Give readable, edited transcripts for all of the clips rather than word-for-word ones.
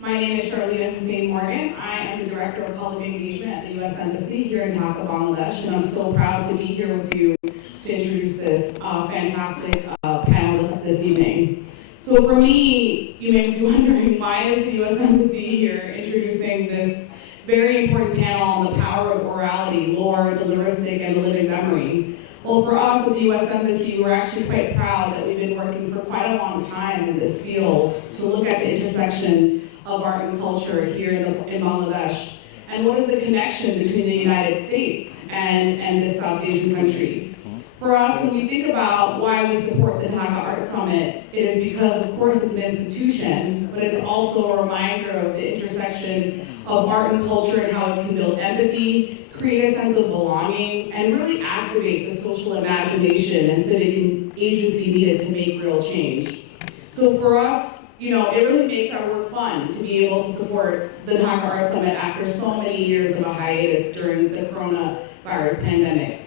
My name is Sharlina Hussain-Morgan. I am the Director of Public Engagement at the U.S. Embassy here in Dhaka, Bangladesh, and I'm so proud to be here with you to introduce this fantastic panelist this evening. So for me, you may be wondering, why is the U.S. Embassy here introducing this very important panel on the power of orality, lore, the Loristic, and the living memory? Well, for us at the U.S. Embassy, we're actually quite proud that we've been working for quite a long time in this field to look at the intersection of art and culture here in Bangladesh. And what is the connection between the United States and this South Asian country? For us, when we think about why we support the Dhaka Art Summit, it is because, of course, it's an institution, but it's also a reminder of the intersection of art and culture and how it can build empathy, create a sense of belonging, and really activate the social imagination and civic agency needed to make real change. So for us, it really makes our work fun to be able to support the Dhaka Art Summit after so many years of a hiatus during the coronavirus pandemic.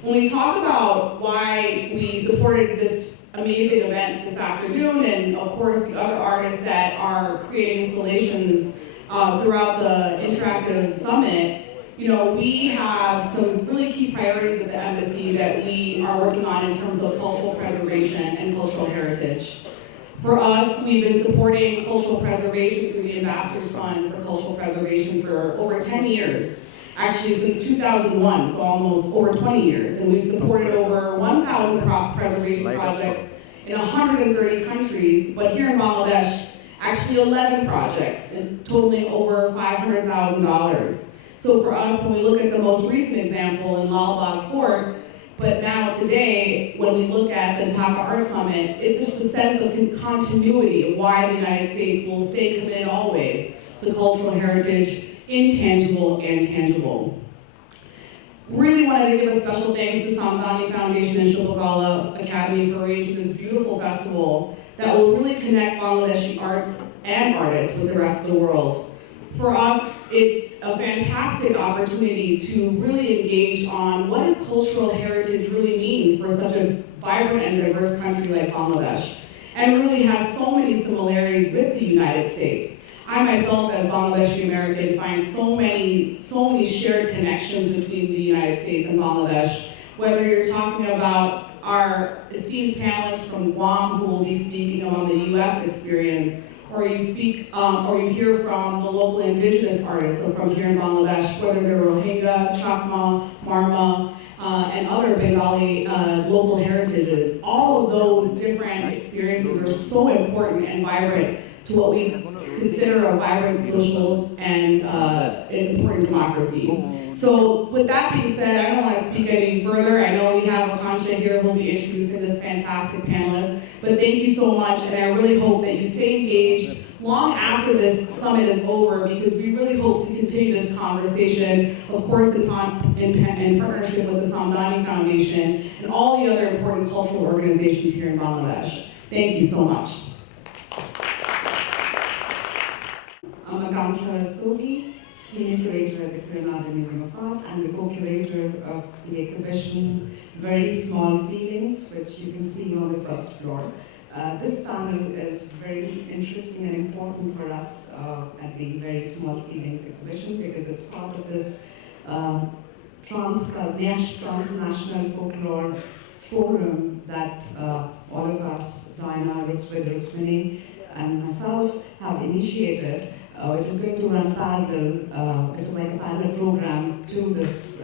When we talk about why we supported this amazing event this afternoon, and of course the other artists that are creating installations throughout the interactive summit, we have some really key priorities at the embassy that we are working on in terms of cultural preservation and cultural heritage. For us, we've been supporting cultural preservation through the Ambassadors Fund for Cultural Preservation for over 10 years. Actually, since 2001, so almost over 20 years. And we've supported over 1,000 preservation projects in 130 countries, but here in Bangladesh, actually 11 projects, and totaling over $500,000. So for us, when we look at the most recent example in Lalbagh Fort, but now today, when we look at the Dhaka Art Summit, it's just a sense of continuity of why the United States will stay committed always to cultural heritage, intangible and tangible. Really wanted to give a special thanks to Samdani Foundation and Shilong Academy for arranging this beautiful festival that will really connect Bangladeshi arts and artists with the rest of the world. For us, it's a fantastic opportunity to really engage on what does cultural heritage really mean for such a vibrant and diverse country like Bangladesh, and really has so many similarities with the United States. I myself, as Bangladeshi American, find so many shared connections between the United States and Bangladesh, whether you're talking about our esteemed panelists from Guam who will be speaking on the US experience, or you hear from the local indigenous artists, so from here in Bangladesh, whether they're Rohingya, Chakma, Marma, and other Bengali local heritages. All of those different experiences are so important and vibrant to what we consider a vibrant social and important democracy. So with that being said, I don't want to speak any further. I know we have Attaché here who will be introducing this fantastic panelist, but thank you so much, and I really hope that you stay engaged long after this summit is over, because we really hope to continue this conversation, of course in partnership with the Samdani Foundation and all the other important cultural organizations here in Bangladesh. Thank you so much. I'm Attaché Somi, Senior Curator at the Korean Museum of Art and the co-curator of the exhibition Very Small Feelings, which you can see on the first floor. This panel is very interesting and important for us at the Very Small Feelings exhibition, because it's part of this transnational folklore forum that all of us, Diana, Ruxmini, and myself have initiated, which is going to run parallel, it's like a parallel program to this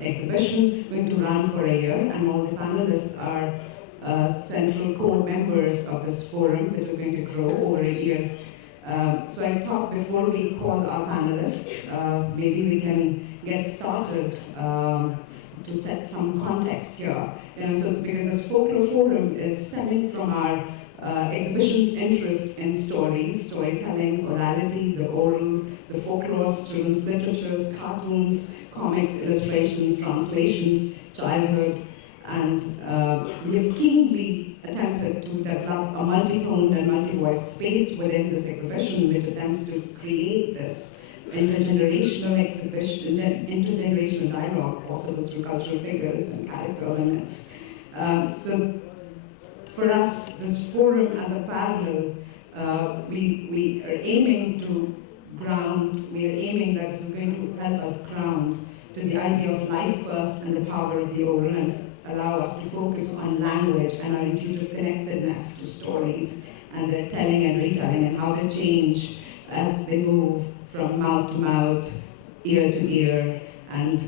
exhibition, going to run for a year, and all the panelists are central core members of this forum, which is going to grow over a year. So I thought before we call our panelists, maybe we can get started to set some context here. So because this folklore forum is stemming from our exhibition's interest in stories, storytelling, orality, the oral, the folklore, children's literatures, cartoons, comics, illustrations, translations, childhood, and we have keenly attempted to develop a multi-toned and multi-voice space within this exhibition, which attempts to create this intergenerational exhibition, intergenerational dialogue possible through cultural figures and character elements. So for us, this forum as a parallel we are aiming to ground, we are aiming that this is going to help us ground to the idea of life first and the power of the oral, and allow us to focus on language and our intuitive connectedness to stories and their telling and retelling, and how they change as they move from mouth to mouth, ear to ear, and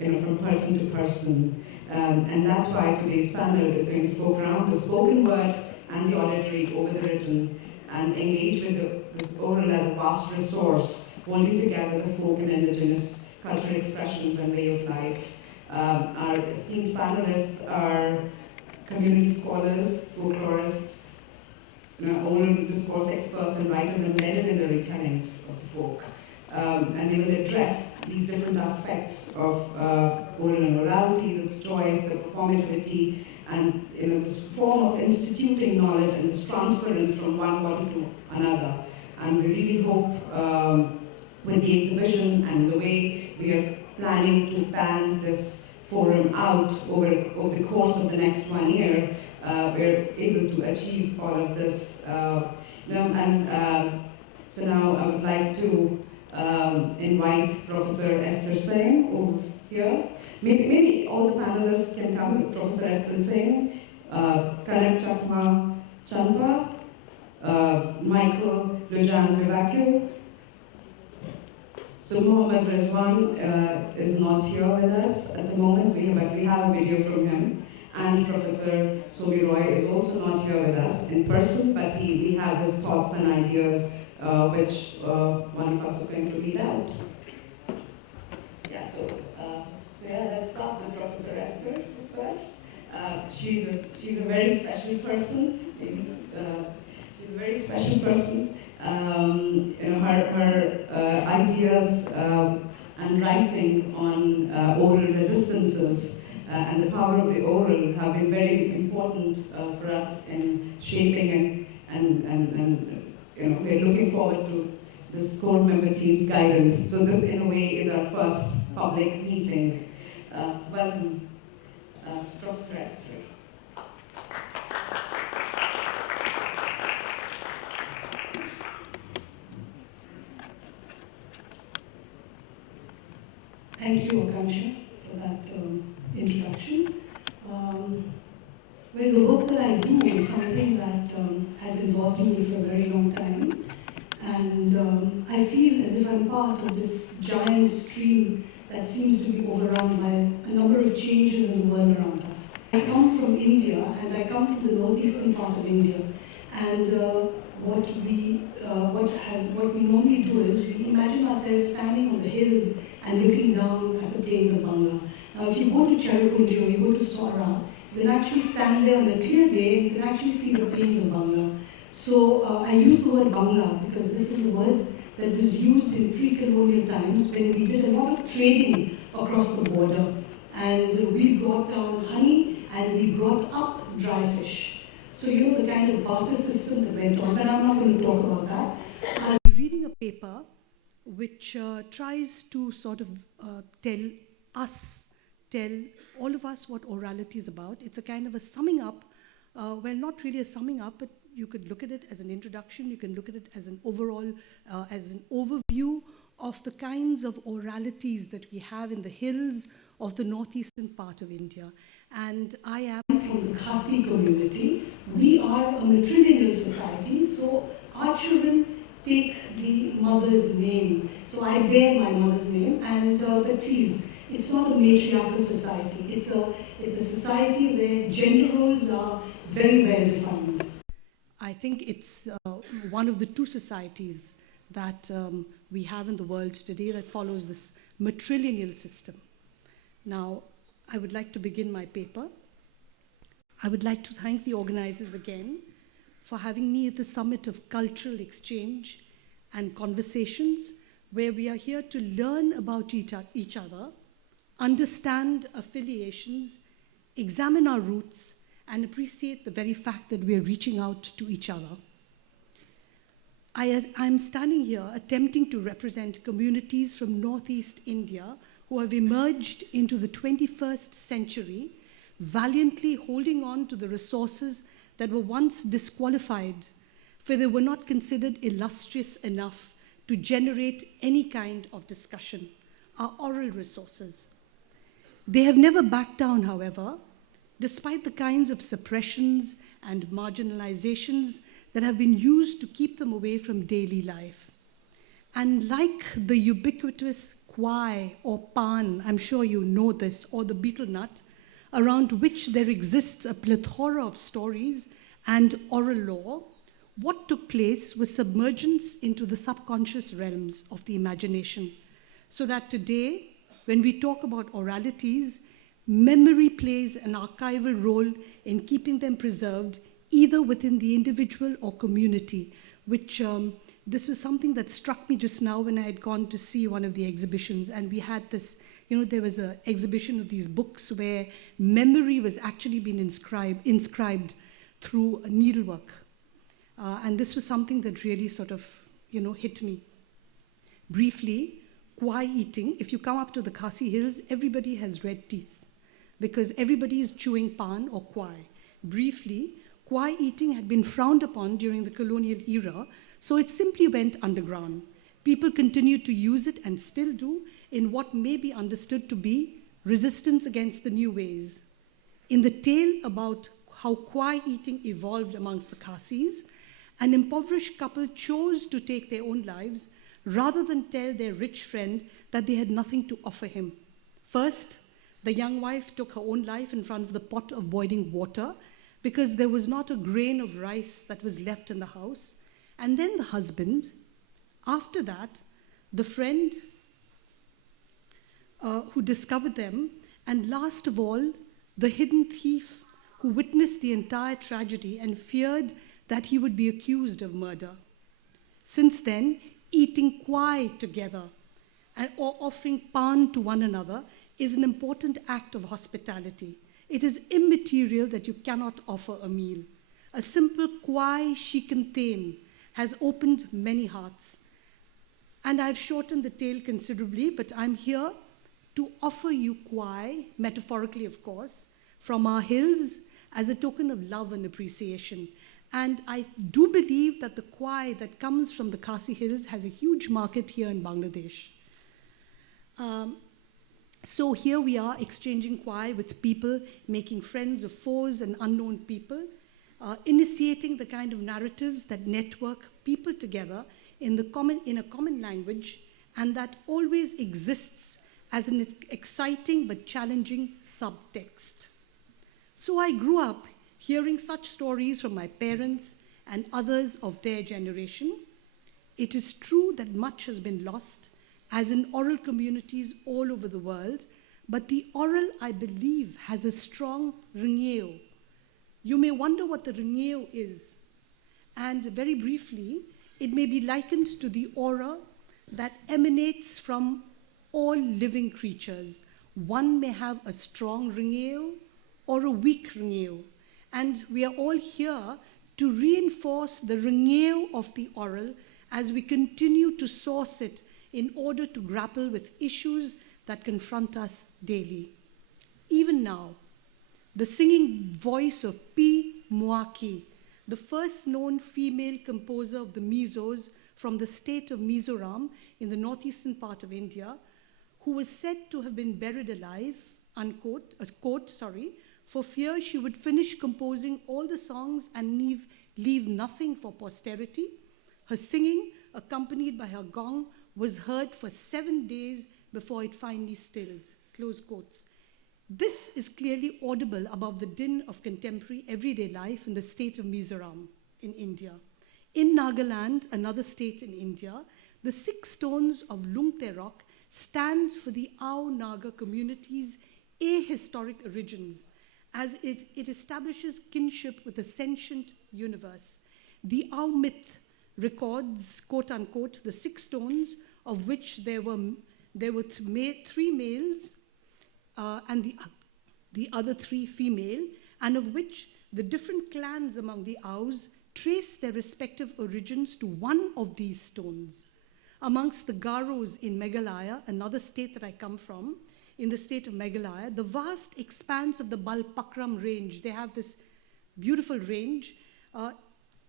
from person to person. And that's why today's panel is going to foreground the spoken word and the auditory over the written, and engage with this oral as a vast resource, holding together the folk and indigenous cultural expressions and way of life. Our esteemed panelists are community scholars, folklorists, oral discourse experts and writers embedded in the retellings of the folk. And they will address these different aspects of oral and orality, its joys, the performativity, and this form of instituting knowledge and this transference from one body to another. And we really hope with the exhibition and the way we are planning to pan this forum out over the course of the next 1 year, we're able to achieve all of this. So now I would like to invite Professor Esther Syiem over here. Maybe all the panelists can come with Professor Esther Syiem, Kanak, Chakma, Chanpa, Michael, Rezuwan, Bevacqua. So Mohammad Rezuwan is not here with us at the moment, but we have a video from him. And Professor Somi is also not here with us in person, but we have his thoughts and ideas, which one of us is going to read out. Yeah, so let's start with Professor Esther first. She's a very special person. She's a very special person. Her ideas and writing on oral resistances and the power of the oral have been very important for us in shaping and we're looking forward to this core member team's guidance. So this, in a way, is our first public meeting. Welcome, Professor Esther. Thank you, Akansha, for that introduction. Well, the work that I do is something that has involved me for a very long time. And I feel as if I'm part of this giant stream that seems to be overrun by a number of changes in the world around us. I come from India, and I come from the northeastern part of India. And what we normally do is we imagine ourselves standing on the hills and looking down at the plains of Bangla. Now, if you go to Cherrapunji or you go to Sora, you can actually stand there on a clear day and you can actually see the plains of Bangla. So I use the word Bangla because this is a word that was used in pre-colonial times when we did a lot of trading across the border. And we brought down honey and we brought up dry fish. So the kind of barter system that went on, but I'm not going to talk about that. I'll be reading a paper which tries to sort of tell all of us what orality is about. It's a kind of a summing up, well, not really a summing up, but you could look at it as an introduction, you can look at it as an overall, as an overview of the kinds of oralities that we have in the hills of the northeastern part of India. And I am from the Khasi community. We are a matrilineal society, so our children take the mother's name. So I bear my mother's name, and but please, it's not a matriarchal society. It's a society where gender roles are very well defined. I think it's one of the two societies that we have in the world today that follows this matrilineal system. Now, I would like to begin my paper. I would like to thank the organizers again for having me at the Summit of Cultural Exchange and Conversations, where we are here to learn about each other, understand affiliations, examine our roots, and appreciate the very fact that we are reaching out to each other. I'm standing here attempting to represent communities from Northeast India who have emerged into the 21st century, valiantly holding on to the resources that were once disqualified for they were not considered illustrious enough to generate any kind of discussion, our oral resources. They have never backed down, however, despite the kinds of suppressions and marginalizations that have been used to keep them away from daily life. And like the ubiquitous kwai or pan, I'm sure you know this, or the betel nut, around which there exists a plethora of stories and oral lore, what took place was submergence into the subconscious realms of the imagination, so that today, when we talk about oralities, memory plays an archival role in keeping them preserved, either within the individual or community, which this was something that struck me just now when I had gone to see one of the exhibitions, and we had this, there was an exhibition of these books where memory was actually being inscribed through needlework. And this was something that really sort of, hit me. Briefly, kwai eating, if you come up to the Khasi Hills, everybody has red teeth because everybody is chewing pan or kwai. Briefly, kwai eating had been frowned upon during the colonial era, so it simply went underground. People continued to use it and still do in what may be understood to be resistance against the new ways. In the tale about how kwai eating evolved amongst the Khasis, an impoverished couple chose to take their own lives rather than tell their rich friend that they had nothing to offer him. First, the young wife took her own life in front of the pot of boiling water because there was not a grain of rice that was left in the house. And then the husband. After that, the friend who discovered them, and last of all, the hidden thief who witnessed the entire tragedy and feared that he would be accused of murder. Since then, eating kwai together or offering pan to one another is an important act of hospitality. It is immaterial that you cannot offer a meal. A simple kwai shikantain has opened many hearts. And I've shortened the tale considerably, but I'm here to offer you kwai, metaphorically of course, from our hills as a token of love and appreciation. And I do believe that the kwai that comes from the Khasi Hills has a huge market here in Bangladesh. So here we are exchanging kwai with people, making friends of foes and unknown people, initiating the kind of narratives that network people together in a common language, and that always exists as an exciting but challenging subtext. So I grew up hearing such stories from my parents and others of their generation. It is true that much has been lost, as in oral communities all over the world, but the oral, I believe, has a strong ringeo. You may wonder what the ringeo is, and very briefly, it may be likened to the aura that emanates from all living creatures. One may have a strong ringeo or a weak ringeo, and we are all here to reinforce the ringeo of the oral as we continue to source it in order to grapple with issues that confront us daily. Even now, the singing voice of P. Moaki, the first known female composer of the Mizos from the state of Mizoram in the northeastern part of India, who was said to have been buried alive, unquote, for fear she would finish composing all the songs and leave nothing for posterity. Her singing, accompanied by her gong, was heard for 7 days before it finally stilled, close quotes. This is clearly audible above the din of contemporary everyday life in the state of Mizoram in India. In Nagaland, another state in India, the 6 stones of Lungte Rock stand for the Ao Naga community's ahistoric origins, as it establishes kinship with the sentient universe. The Ao myth records, quote unquote, the 6 stones, of which there were 3 males and the other 3 female, and of which the different clans among the Aos trace their respective origins to one of these stones. Amongst the Garos in Meghalaya, another state that I come from, in the state of Meghalaya, the vast expanse of the Balpakram range, they have this beautiful range,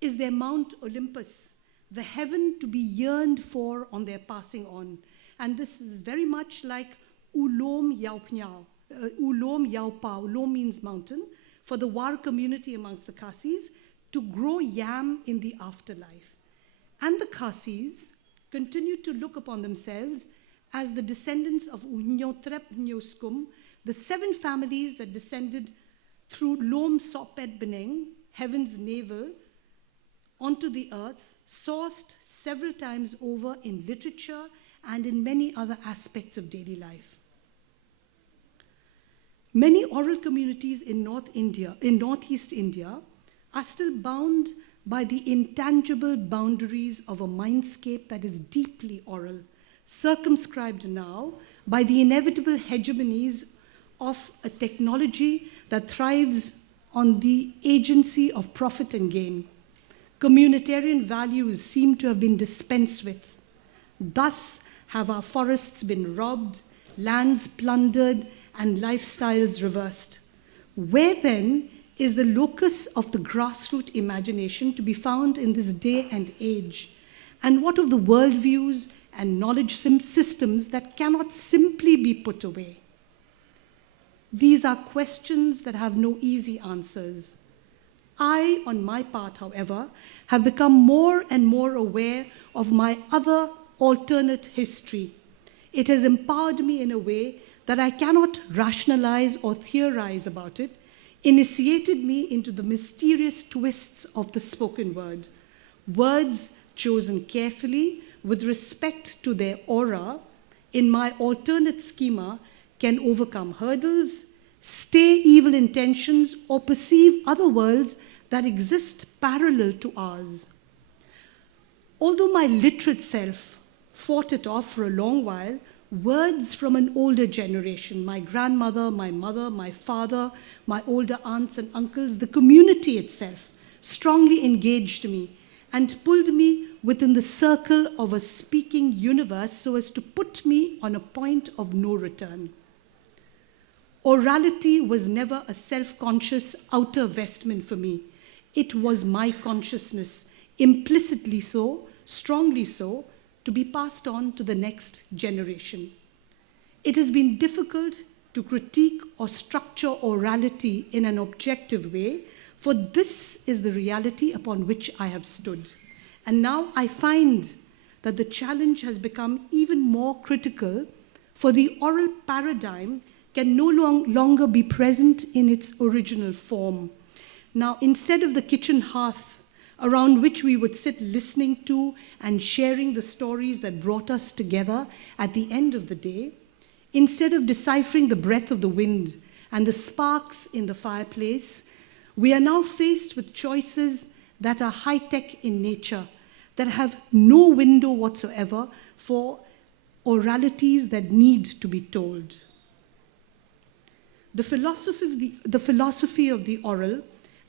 is their Mount Olympus, the heaven to be yearned for on their passing on. And this is very much like Ulom Yaupnyao. Ulom Yaupao, Ulom means mountain, for the War community amongst the Khasis to grow yam in the afterlife. And the Khasis continue to look upon themselves as the descendants of Unyotrep Nyoskum, the 7 families that descended through Lom Sopet Beneng, heaven's navel, onto the earth, sourced several times over in literature and in many other aspects of daily life. Many oral communities in Northeast India are still bound by the intangible boundaries of a mindscape that is deeply oral, circumscribed now by the inevitable hegemonies of a technology that thrives on the agency of profit and gain. Communitarian values seem to have been dispensed with. Thus have our forests been robbed, lands plundered, and lifestyles reversed. Where then is the locus of the grassroots imagination to be found in this day and age? And what of the worldviews and knowledge systems that cannot simply be put away? These are questions that have no easy answers. I, on my part, however, have become more and more aware of my other alternate history. It has empowered me in a way that I cannot rationalize or theorize about it, initiated me into the mysterious twists of the spoken word. Words chosen carefully with respect to their aura in my alternate schema can overcome hurdles, stay evil intentions, or perceive other worlds that exist parallel to ours. Although my literate self fought it off for a long while, words from an older generation, my grandmother, my mother, my father, my older aunts and uncles, the community itself, strongly engaged me and pulled me within the circle of a speaking universe so as to put me on a point of no return. Orality was never a self-conscious outer vestment for me. It was my consciousness, implicitly so, strongly so, to be passed on to the next generation. It has been difficult to critique or structure orality in an objective way, for this is the reality upon which I have stood. And now I find that the challenge has become even more critical, for the oral paradigm can no longer be present in its original form. Now, instead of the kitchen hearth around which we would sit listening to and sharing the stories that brought us together at the end of the day, instead of deciphering the breath of the wind and the sparks in the fireplace, we are now faced with choices that are high-tech in nature, that have no window whatsoever for oralities that need to be told. The philosophy of the oral,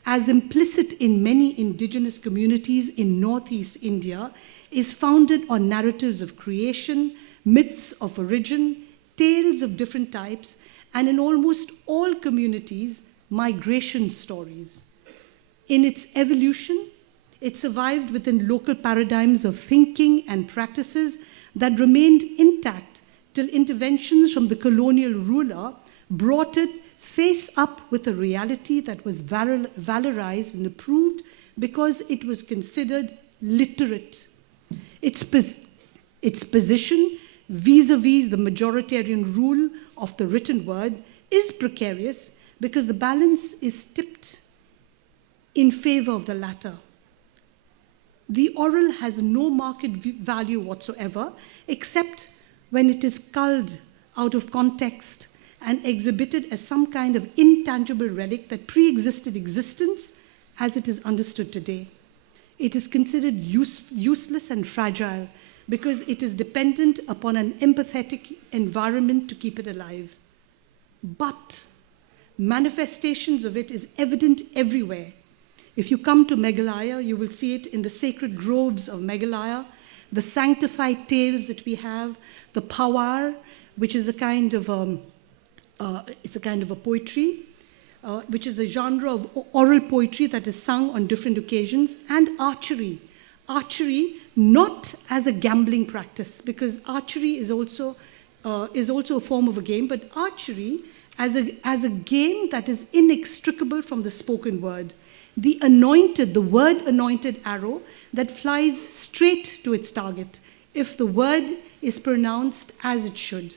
as implicit in many indigenous communities in Northeast India, is founded on narratives of creation, myths of origin, tales of different types, and in almost all communities, migration stories. In its evolution, it survived within local paradigms of thinking and practices that remained intact till interventions from the colonial ruler brought it face up with a reality that was valorized and approved because it was considered literate. Its position vis-a-vis the majoritarian rule of the written word is precarious because the balance is tipped in favor of the latter. The oral has no market value whatsoever, except when it is culled out of context and exhibited as some kind of intangible relic that pre-existed existence as it is understood today. It is considered useless and fragile because it is dependent upon an empathetic environment to keep it alive. But manifestations of it is evident everywhere. If you come to Meghalaya, you will see it in the sacred groves of Meghalaya, the sanctified tales that we have, the pawar, which is a kind of a poetry, which is a genre of oral poetry that is sung on different occasions, and archery. Archery not as a gambling practice, because archery is also a form of a game, but archery as a game that is inextricable from the spoken word. The word anointed arrow that flies straight to its target if the word is pronounced as it should.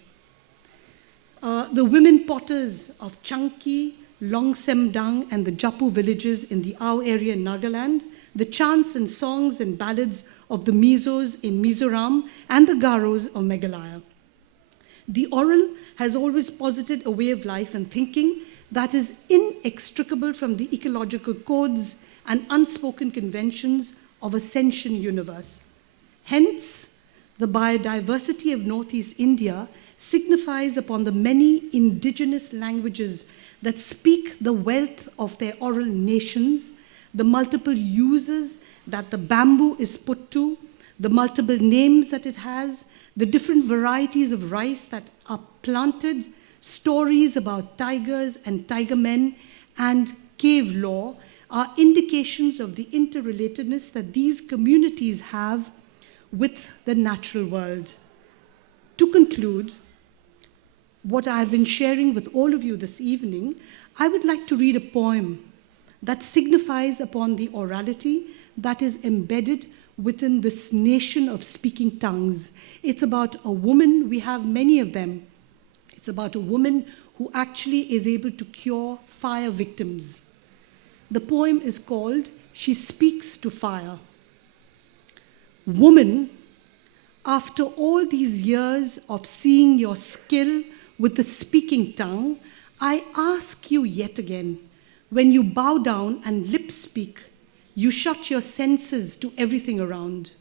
The women potters of Chanki, Longsemdang, and the Japu villages in the Ao area in Nagaland, the chants and songs and ballads of the Mizos in Mizoram, and the Garos of Meghalaya. The oral has always posited a way of life and thinking that is inextricable from the ecological codes and unspoken conventions of a sentient universe. Hence, the biodiversity of Northeast India signifies upon the many indigenous languages that speak the wealth of their oral nations, the multiple uses that the bamboo is put to, the multiple names that it has, the different varieties of rice that are planted, stories about tigers and tiger men, and cave lore are indications of the interrelatedness that these communities have with the natural world. To conclude, what I have been sharing with all of you this evening, I would like to read a poem that signifies upon the orality that is embedded within this nation of speaking tongues. It's about a woman, we have many of them. It's about a woman who actually is able to cure fire victims. The poem is called She Speaks to Fire. Woman, after all these years of seeing your skill with the speaking tongue, I ask you yet again, when you bow down and lip speak, you shut your senses to everything around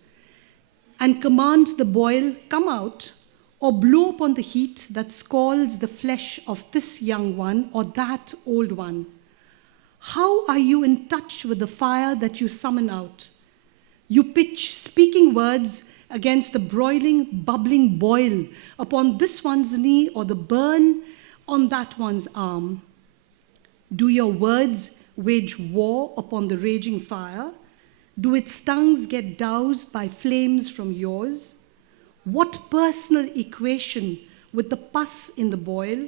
and command the boil come out, or blow upon the heat that scalds the flesh of this young one or that old one. How are you in touch with the fire that you summon out? You pitch speaking words against the broiling, bubbling boil upon this one's knee or the burn on that one's arm. Do your words wage war upon the raging fire? Do its tongues get doused by flames from yours? What personal equation with the pus in the boil,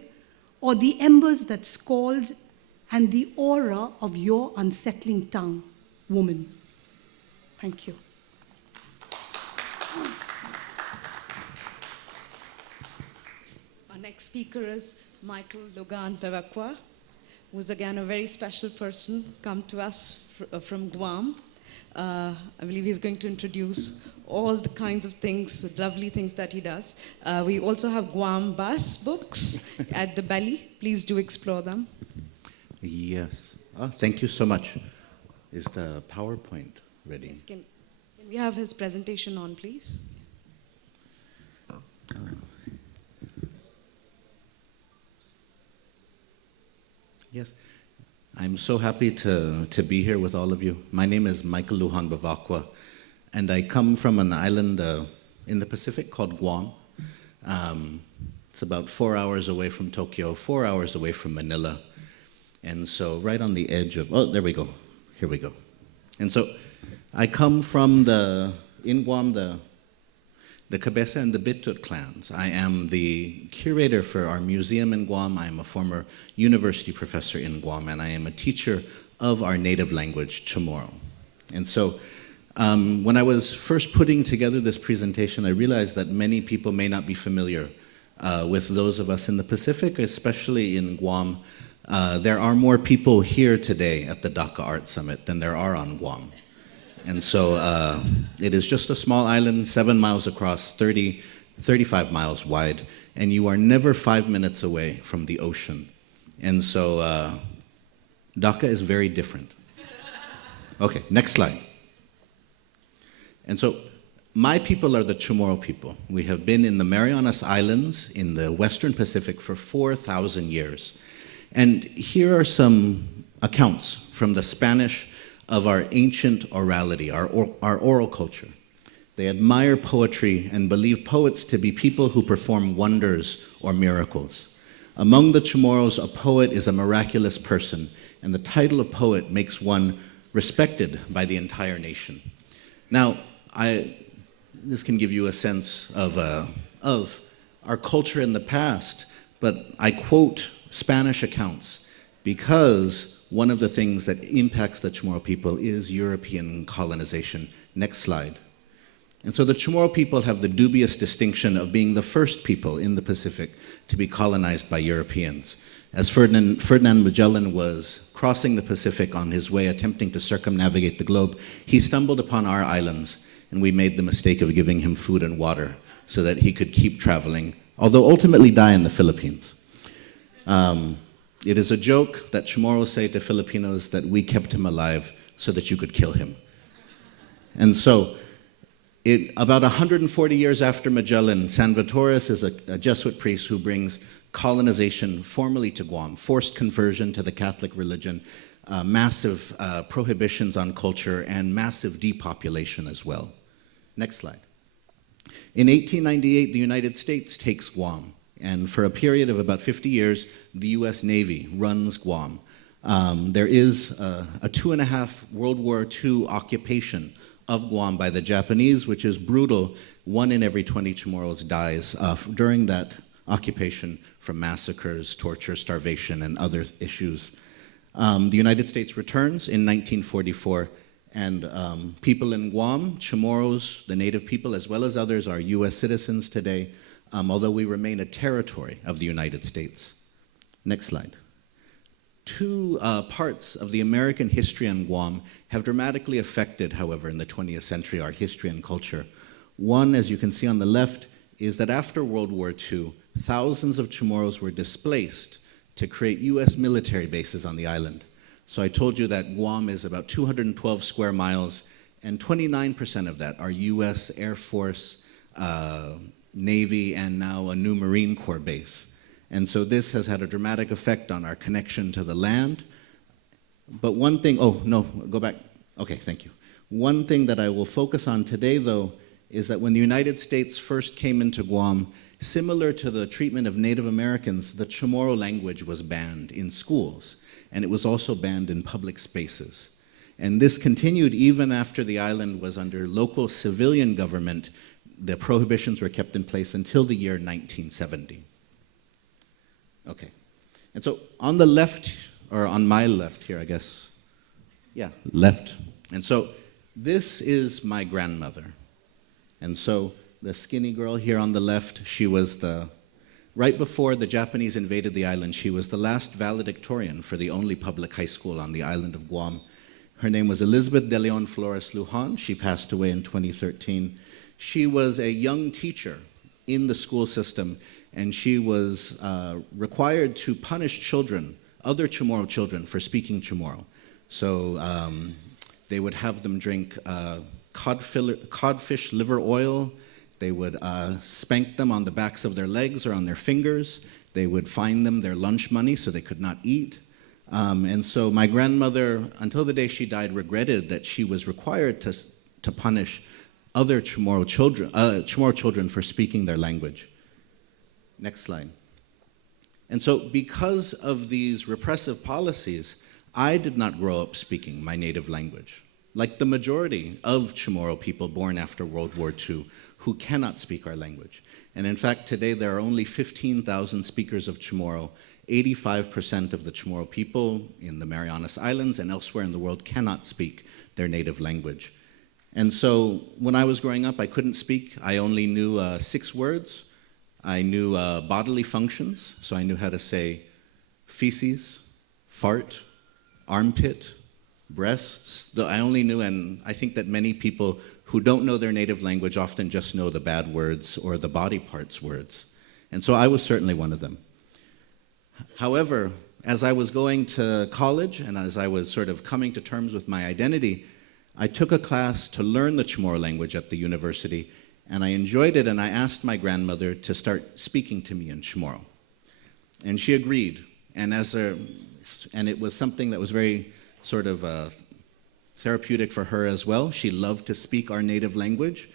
or the embers that scald, and the aura of your unsettling tongue, woman? Thank you. Our next speaker is Michael Logan Bevacqua, who is again a very special person, come to us from Guam. I believe he's going to introduce all the kinds of things, lovely things that he does. We also have Guam bus books at the belly. Please do explore them. Yes. Oh, thank you so much. Is the PowerPoint ready? Yes, can we have his presentation on, please? Yes. I'm so happy to be here with all of you. My name is Michael Lujan Bevacqua, and I come from an island in the Pacific called Guam. It's about 4 hours away from Tokyo, 4 hours away from Manila. And so right on the edge of, oh, there we go. Here we go. And so I come from in Guam, the Cabeza and the Bitut clans. I am the curator for our museum in Guam. I am a former university professor in Guam, and I am a teacher of our native language, Chamorro. And so when I was first putting together this presentation, I realized that many people may not be familiar with those of us in the Pacific, especially in Guam. There are more people here today at the Dhaka Art Summit than there are on Guam. And so it is just a small island, 7 miles across, 35 miles wide, and you are never 5 minutes away from the ocean. And so Dhaka is very different. Okay, next slide. And so my people are the Chamorro people. We have been in the Marianas Islands in the Western Pacific for 4,000 years. And here are some accounts from the Spanish of our ancient orality, our oral culture. They admire poetry and believe poets to be people who perform wonders or miracles. Among the Chamorros, a poet is a miraculous person, and the title of poet makes one respected by the entire nation. Now, this can give you a sense of our culture in the past, but I quote Spanish accounts because one of the things that impacts the Chamorro people is European colonization. Next slide. And so the Chamorro people have the dubious distinction of being the first people in the Pacific to be colonized by Europeans. As Ferdinand Magellan was crossing the Pacific on his way attempting to circumnavigate the globe, he stumbled upon our islands, and we made the mistake of giving him food and water so that he could keep traveling, although ultimately die in the Philippines. It is a joke that Chamorros say to Filipinos that we kept him alive so that you could kill him. And so, about 140 years after Magellan, San Vitores is a Jesuit priest who brings colonization formally to Guam, forced conversion to the Catholic religion, massive prohibitions on culture, and massive depopulation as well. Next slide. In 1898, the United States takes Guam, and for a period of about 50 years, the US Navy runs Guam. There is a 2.5 World War II occupation of Guam by the Japanese, which is brutal. 1 in every 20 Chamorros dies during that occupation from massacres, torture, starvation, and other issues. The United States returns in 1944, and people in Guam, Chamorros, the native people, as well as others, are US citizens today, although we remain a territory of the United States. Next slide. 2 parts of the American history on Guam have dramatically affected, however, in the 20th century, our history and culture. One, as you can see on the left, is that after World War II, thousands of Chamorros were displaced to create US military bases on the island. So I told you that Guam is about 212 square miles, and 29% of that are US Air Force, Navy, and now a new Marine Corps base. And so this has had a dramatic effect on our connection to the land. But one thing, oh, no, go back. Okay, thank you. One thing that I will focus on today, though, is that when the United States first came into Guam, similar to the treatment of Native Americans, the Chamorro language was banned in schools, and it was also banned in public spaces. And this continued even after the island was under local civilian government. The prohibitions were kept in place until the year 1970. Okay, and so on the left, or on my left here, I guess, yeah, left. And so this is my grandmother. And so the skinny girl here on the left, she was right before the Japanese invaded the island, she was the last valedictorian for the only public high school on the island of Guam. Her name was Elizabeth de Leon Flores Lujan. She passed away in 2013. She was a young teacher in the school system, and she was required to punish children, other Chamorro children, for speaking Chamorro. So they would have them drink codfish liver oil. They would spank them on the backs of their legs or on their fingers. They would fine them their lunch money so they could not eat. And so my grandmother, until the day she died, regretted that she was required to punish other Chamorro children for speaking their language. Next slide. And so because of these repressive policies, I did not grow up speaking my native language, like the majority of Chamorro people born after World War II who cannot speak our language. And in fact, today there are only 15,000 speakers of Chamorro. 85% of the Chamorro people in the Marianas Islands and elsewhere in the world cannot speak their native language. And so when I was growing up, I couldn't speak. I only knew 6 words. I knew bodily functions, so I knew how to say feces, fart, armpit, breasts. I only knew, and I think that many people who don't know their native language often just know the bad words or the body parts words. And so I was certainly one of them. However, as I was going to college and as I was sort of coming to terms with my identity, I took a class to learn the Chamorro language at the university, and I enjoyed it, and I asked my grandmother to start speaking to me in Chamorro. And she agreed, and it was something that was very sort of therapeutic for her as well. She loved to speak our native language.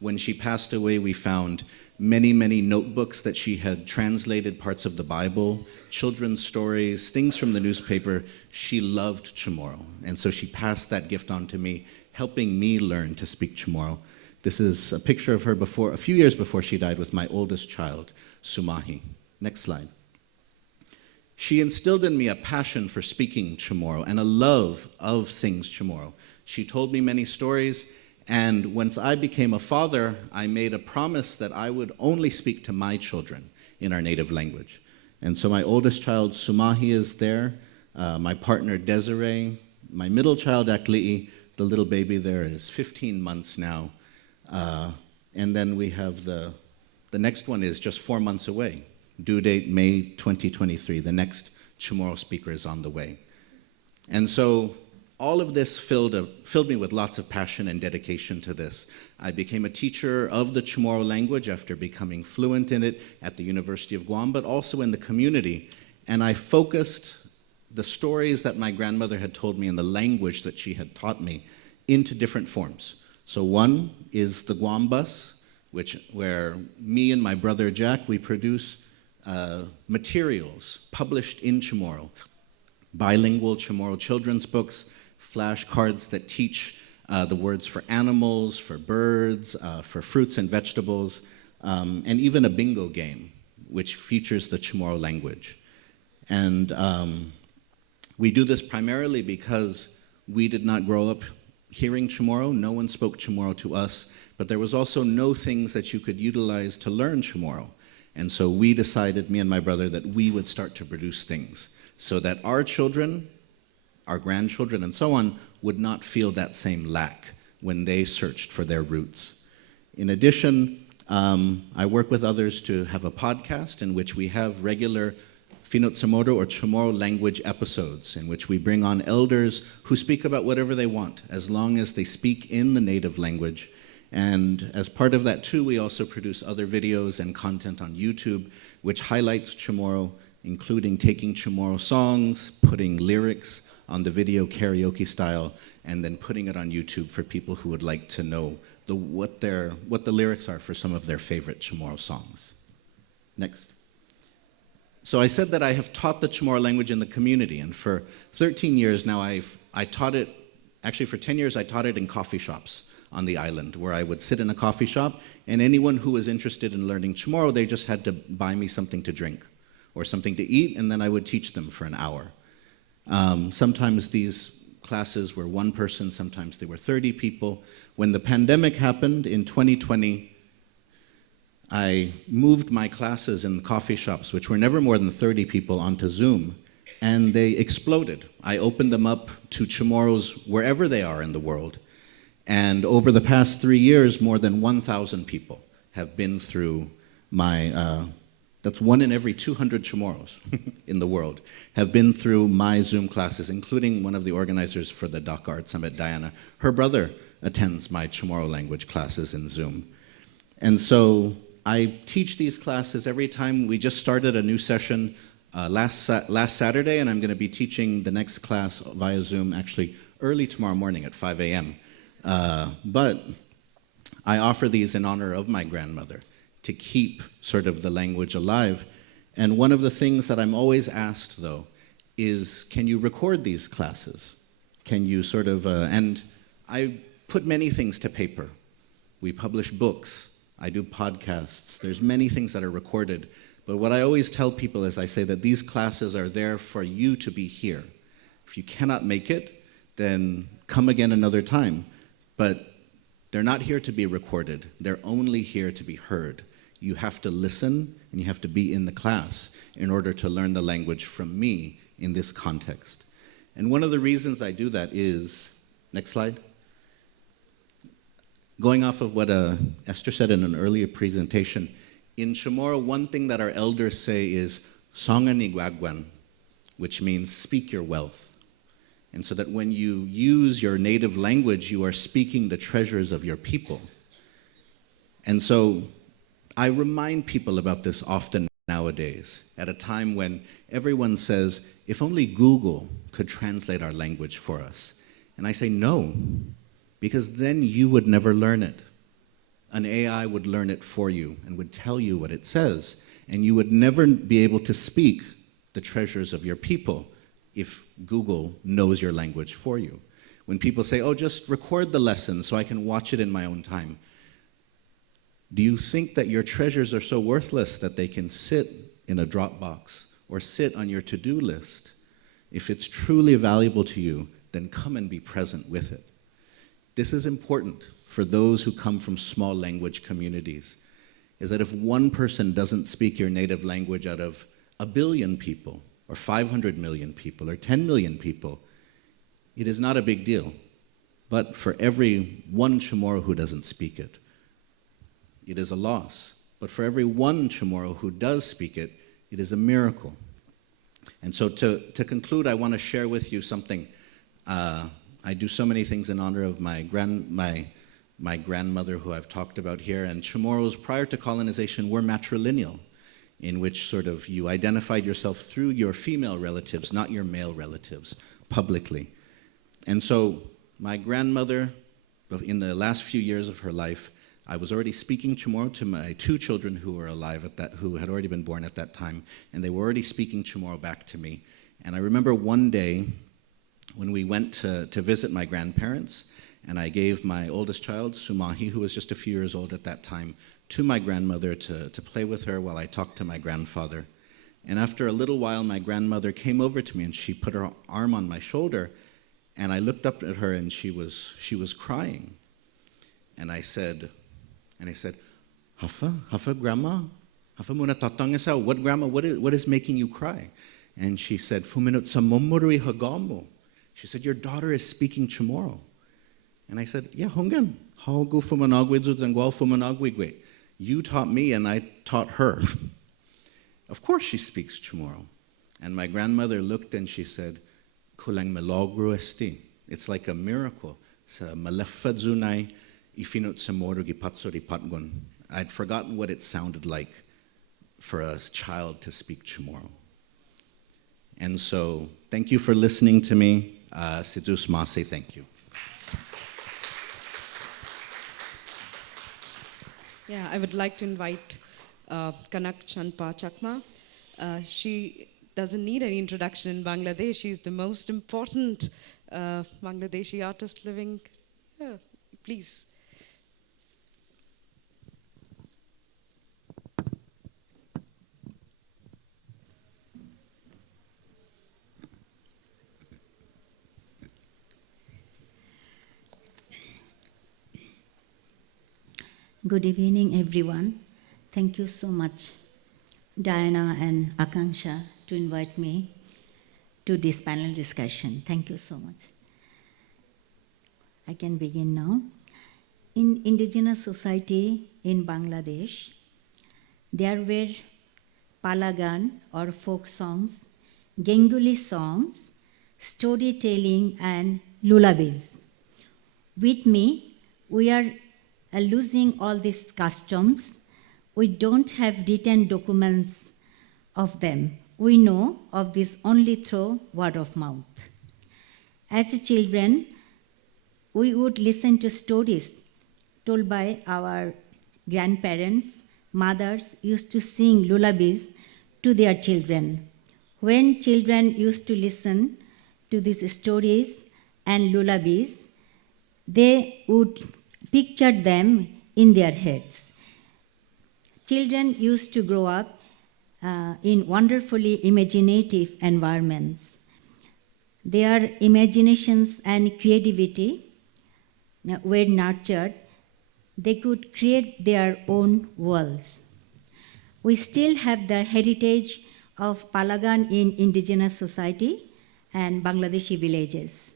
When she passed away, we found many, many notebooks that she had translated parts of the Bible, children's stories, things from the newspaper. She loved Chamorro, and so she passed that gift on to me, helping me learn to speak Chamorro. This is a picture of her before, a few years before she died, with my oldest child, Sumahi. Next slide. She instilled in me a passion for speaking Chamorro and a love of things Chamorro. She told me many stories, and once I became a father, I made a promise that I would only speak to my children in our native language. And so my oldest child, Sumahi, is there, my partner, Desiree, my middle child, Akli'i, the little baby there is 15 months now. And then we have the next one is just 4 months away. Due date, May 2023. The next Chamorro speaker is on the way. And so all of this filled me with lots of passion and dedication to this. I became a teacher of the Chamorro language after becoming fluent in it at the University of Guam, but also in the community. And I focused the stories that my grandmother had told me and the language that she had taught me into different forms. So one is the Guam bus, where me and my brother Jack, we produce materials published in Chamorro, bilingual Chamorro children's books, flashcards that teach the words for animals, for birds, for fruits and vegetables, and even a bingo game, which features the Chamorro language. And we do this primarily because we did not grow up hearing Chamorro. No one spoke Chamorro to us, but there was also no things that you could utilize to learn Chamorro. And so we decided, me and my brother, that we would start to produce things so that our children, our grandchildren, and so on, would not feel that same lack when they searched for their roots. In addition, I work with others to have a podcast in which we have regular Finotsamoro or Chamorro language episodes in which we bring on elders who speak about whatever they want, as long as they speak in the native language. And as part of that too, we also produce other videos and content on YouTube which highlights Chamorro, including taking Chamorro songs, putting lyrics on the video karaoke style, and then putting it on YouTube for people who would like to know what the lyrics are for some of their favorite Chamorro songs. Next. So I said that I have taught the Chamorro language in the community, and for 13 years now I taught it, actually for 10 years I taught it in coffee shops on the island, where I would sit in a coffee shop, and anyone who was interested in learning Chamorro, they just had to buy me something to drink or something to eat, and then I would teach them for an hour. Sometimes these classes were one person, sometimes they were 30 people. When the pandemic happened in 2020, I moved my classes in coffee shops, which were never more than 30 people, onto Zoom, and they exploded. I opened them up to Chamorros wherever they are in the world. And over the past 3 years, more than 1,000 people have been through my, that's 1 in every 200 Chamorros in the world, have been through my Zoom classes, including one of the organizers for the Dhaka Art Summit, Diana. Her brother attends my Chamorro language classes in Zoom. And so I teach these classes every time. We just started a new session last Saturday, and I'm going to be teaching the next class via Zoom actually early tomorrow morning at 5 a.m. But I offer these in honor of my grandmother to keep sort of the language alive. And one of the things that I'm always asked, though, is can you record these classes? Can you sort of, and I put many things to paper. We publish books. I do podcasts. There's many things that are recorded. But what I always tell people is I say that these classes are there for you to be here. If you cannot make it, then come again another time. But they're not here to be recorded. They're only here to be heard. You have to listen and you have to be in the class in order to learn the language from me in this context. And one of the reasons I do that is, next slide. Going off of what Esther said in an earlier presentation, in Chamorro, one thing that our elders say is, "Songan igwagwan," which means speak your wealth. And so that when you use your native language, you are speaking the treasures of your people. And so I remind people about this often nowadays, at a time when everyone says, if only Google could translate our language for us. And I say no, because then you would never learn it. an AI would learn it for you and would tell you what it says, and you would never be able to speak the treasures of your people if Google knows your language for you. When people say, oh, just record the lesson so I can watch it in my own time, do you think that your treasures are so worthless that they can sit in a Dropbox or sit on your to-do list? If it's truly valuable to you, then come and be present with it. This is important for those who come from small language communities, is that if one person doesn't speak your native language out of 1 billion people, or 500 million people, or 10 million people, it is not a big deal. But for every one Chamorro who doesn't speak it, it is a loss. But for every one Chamorro who does speak it, it is a miracle. And so to conclude, I want to share with you something. I do so many things in honor of my grandmother, who I've talked about here, and Chamorros prior to colonization were matrilineal, in which sort of you identified yourself through your female relatives, not your male relatives, publicly. And so my grandmother, in the last few years of her life, I was already speaking Chamorro to my 2 children who were alive who had already been born at that time, and they were already speaking Chamorro back to me. And I remember one day when we went to visit my grandparents, and I gave my oldest child, Sumahi, who was just a few years old at that time, to my grandmother to play with her while I talked to my grandfather. And after a little while, my grandmother came over to me and she put her arm on my shoulder, and I looked up at her and she was crying. And I said, Hafa, grandma? Hafa muna tatangasa, what grandma, what is making you cry? And she said, Fuminut sa momori hagamo. She said, your daughter is speaking Chamorro. And I said, yeah, hongan. Haogu fumanagwe zudzangwal fumanagwe. You taught me and I taught her. Of course she speaks Chamorro. And my grandmother looked and she said, Kulang melogru esti. It's like a miracle. Sa malefadzunai ifinut samoro gipatsori patgun. I'd forgotten what it sounded like for a child to speak Chamorro. And so, thank you for listening to me. Sidus Mase, thank you. Yeah, I would like to invite Kanak, Chanpa, Chakma. She doesn't need any introduction in Bangladesh. She's the most important Bangladeshi artist living here. Please. Good evening, everyone. Thank you so much, Diana and Akanksha, to invite me to this panel discussion. Thank you so much. I can begin now. In indigenous society in Bangladesh, there were palagan or folk songs, Genguli songs, storytelling, and lullabies. With me, we are losing all these customs. We don't have written documents of them. We know of this only through word of mouth. As children, we would listen to stories told by our grandparents. Mothers used to sing lullabies to their children. When children used to listen to these stories and lullabies, they would picture them in their heads. Children used to grow up in wonderfully imaginative environments. Their imaginations and creativity were nurtured. They could create their own worlds. We still have the heritage of palagan in indigenous society and Bangladeshi villages.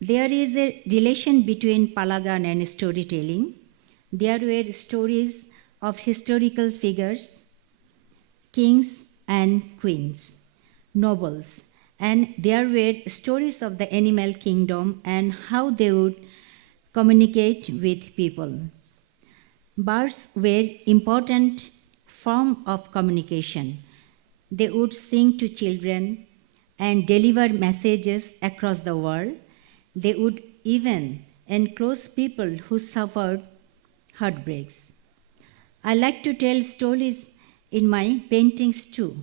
There is a relation between palagan and storytelling. There were stories of historical figures, kings and queens, nobles, and there were stories of the animal kingdom and how they would communicate with people. Birds were important form of communication. They would sing to children and deliver messages across the world. They would even enclose people who suffered heartbreaks. I like to tell stories in my paintings too,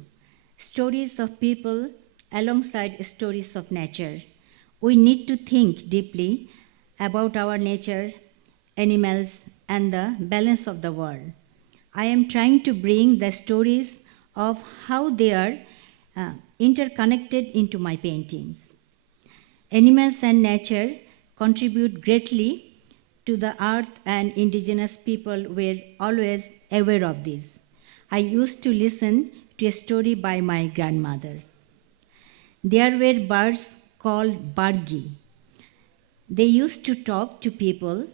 stories of people alongside stories of nature. We need to think deeply about our nature, animals, and the balance of the world. I am trying to bring the stories of how they are interconnected into my paintings. Animals and nature contribute greatly to the earth, and indigenous people were always aware of this. I used to listen to a story by my grandmother. There were birds called bargi. They used to talk to people.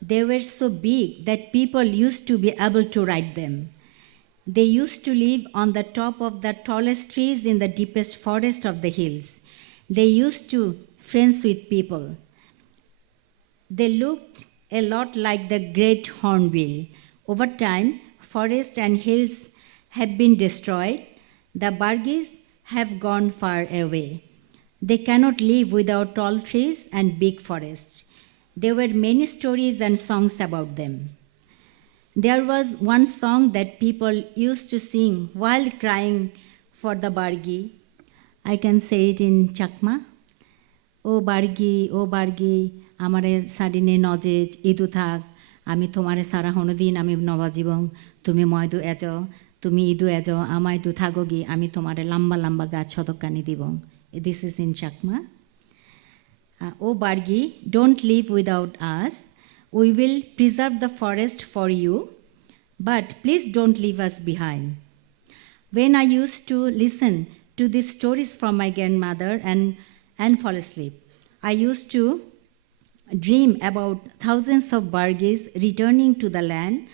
They were so big that people used to be able to ride them. They used to live on the top of the tallest trees in the deepest forest of the hills. They used to friends with people. They looked a lot like the great hornbill. Over time, forests and hills have been destroyed. The bargis have gone far away. They cannot live without tall trees and big forests. There were many stories and songs about them. There was one song that people used to sing while crying for the bargi. I can say it in Chakma. O bargi, amare sadine nojej idu thak, ami tomare sara honodin ami nobajibong, tumi moidu ejo, tumi idu ejo, amai du thagogi, ami tomare lamba lamba gach hodokani dibong. This is in Chakma. O bargi, don't live without us. We will preserve the forest for you, but please don't leave us behind. When I used to listen to these stories from my grandmother and fall asleep, I used to dream about thousands of bargis returning to the land.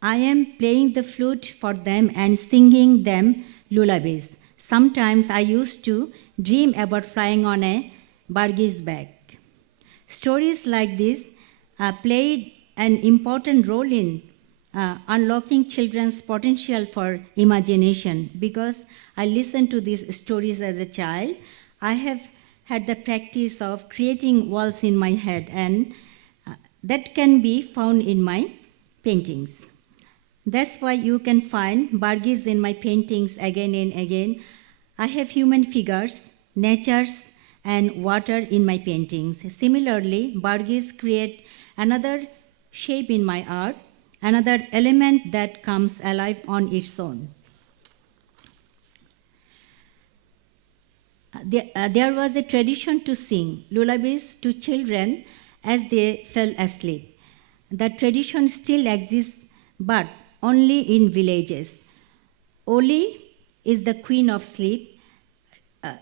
I am playing the flute for them and singing them lullabies. Sometimes I used to dream about flying on a bargi's back. Stories like this played an important role in unlocking children's potential for imagination. Because I listened to these stories as a child, I have had the practice of creating walls in my head, and that can be found in my paintings. That's why you can find bargis in my paintings again and again. I have human figures, natures, and water in my paintings. Similarly, bargis create another shape in my art, another element that comes alive on its own. There was a tradition to sing lullabies to children as they fell asleep. The tradition still exists, but only in villages. Oli is the queen of sleep.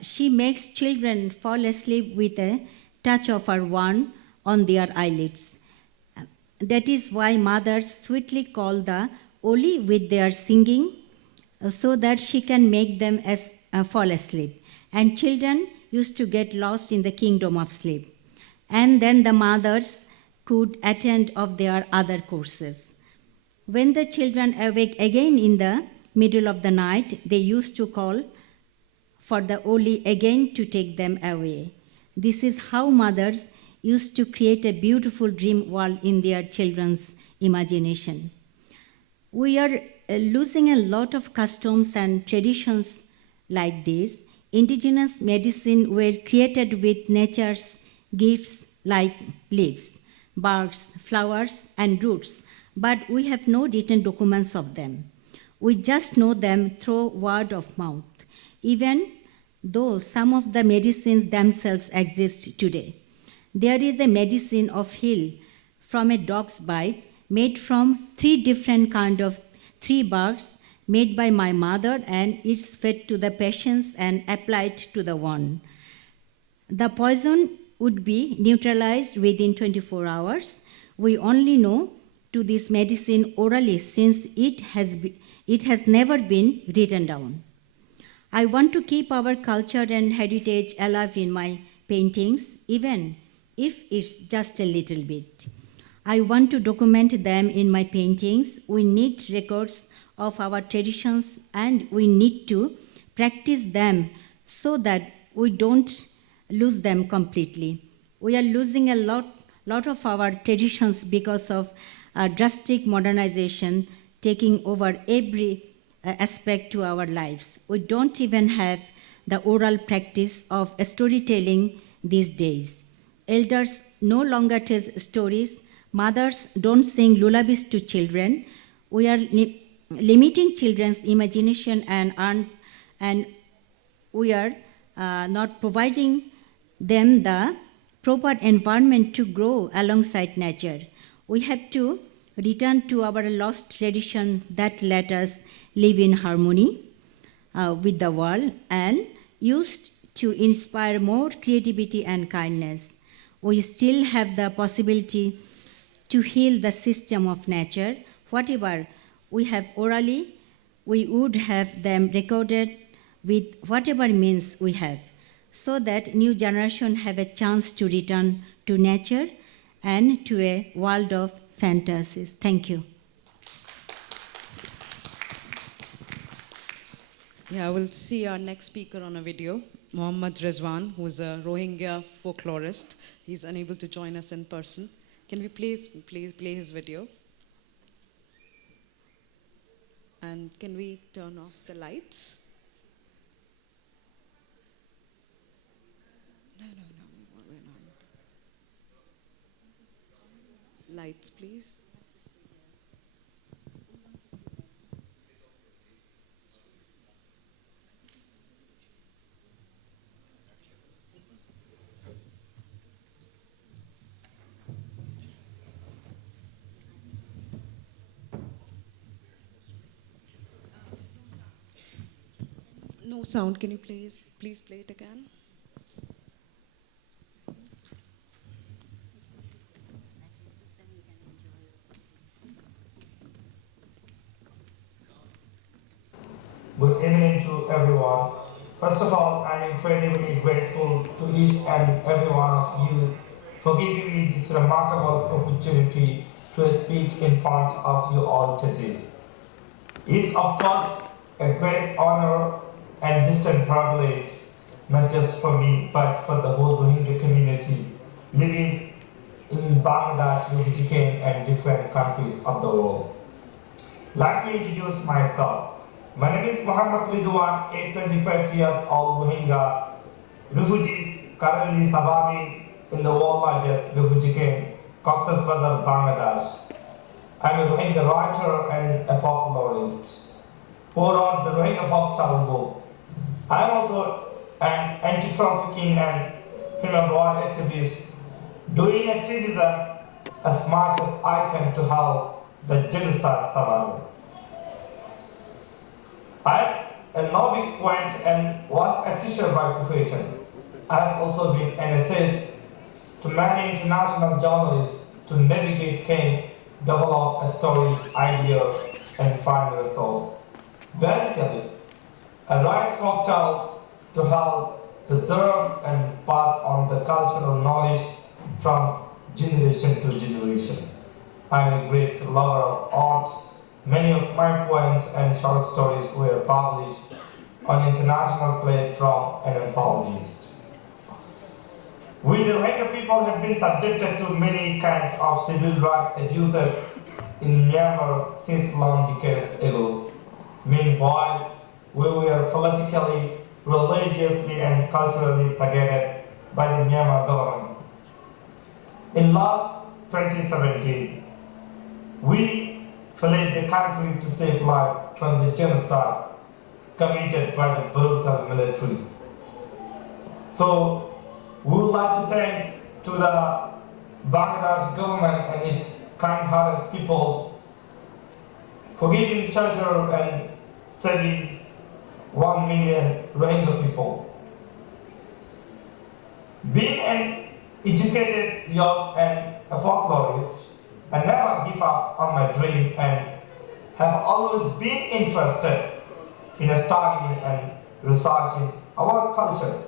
She makes children fall asleep with a touch of her wand on their eyelids. That is why mothers sweetly call the Oli with their singing so that she can make them fall asleep. And children used to get lost in the kingdom of sleep. And then the mothers could attend of their other courses. When the children awake again in the middle of the night, they used to call for the Oli again to take them away. This is how mothers used to create a beautiful dream world in their children's imagination. We are losing a lot of customs and traditions like this. Indigenous medicine were created with nature's gifts like leaves, barks, flowers, and roots, but we have no written documents of them. We just know them through word of mouth, even though some of the medicines themselves exist today. There is a medicine of heal from a dog's bite made from 3 different kinds of 3 barks made by my mother, and it's fed to the patients and applied to the wound. The poison would be neutralized within 24 hours. We only know to this medicine orally since it has never been written down. I want to keep our culture and heritage alive in my paintings, even if it's just a little bit. I want to document them in my paintings. We need records of our traditions, and we need to practice them so that we don't lose them completely. We are losing a lot of our traditions because of drastic modernization taking over every aspect to our lives. We don't even have the oral practice of storytelling these days. Elders no longer tell stories. Mothers don't sing lullabies to children. We are limiting children's imagination and we are not providing them the proper environment to grow alongside nature. We have to return to our lost tradition that let us live in harmony with the world and used to inspire more creativity and kindness. We still have the possibility to heal the system of nature. Whatever we have orally, we would have them recorded with whatever means we have, so that new generation have a chance to return to nature and to a world of fantasies. Thank you. Yeah, we'll see our next speaker on a video, Mohammad Rezuwan, who is a Rohingya folklorist. He's unable to join us in person. Can we please play his video? And can we turn off the lights? No, we're not. Lights, please. No sound. Can you please play it again? Good evening to everyone. First of all, I'm incredibly grateful to each and every one of you for giving me this remarkable opportunity to speak in front of you all today. It's of course a great honor and distant privilege, not just for me, but for the whole Rohingya community living in Bangladesh, Bevacqua, and different countries of the world. Let me introduce myself. My name is Mohammad, 25 years old Rohingya refugees currently surviving in the world largest refugee camp, Cox's Bazar, Bangladesh. I'm a Rohingya writer and a folklorist who wrote the Rohingya folk tale book. I'm also an anti-trafficking and human rights activist, doing activism as much as I can to help the genocide survivor. I'm a Novic went and was a teacher by profession. I have also been an essayist to many international journalists to navigate camp, develop a story, idea, and find a resource. Basically, I write folktale to help preserve and pass on the cultural knowledge from generation to generation. I'm a great lover of art. Many of my poems and short stories were published on international platform and anthologies. We the Rohingya people have been subjected to many kinds of civil rights abuses in Myanmar since long decades ago. Meanwhile, we were politically, religiously, and culturally targeted by the Myanmar government. In last 2017, we fled the country to save life from the genocide committed by the brutal military. So we would like to thank to the Bangladesh government and its kind-hearted people for giving shelter and saving 1 million Rohingya people. Being an educated young and a folklorist, I never give up on my dream and have always been interested in studying and researching our culture,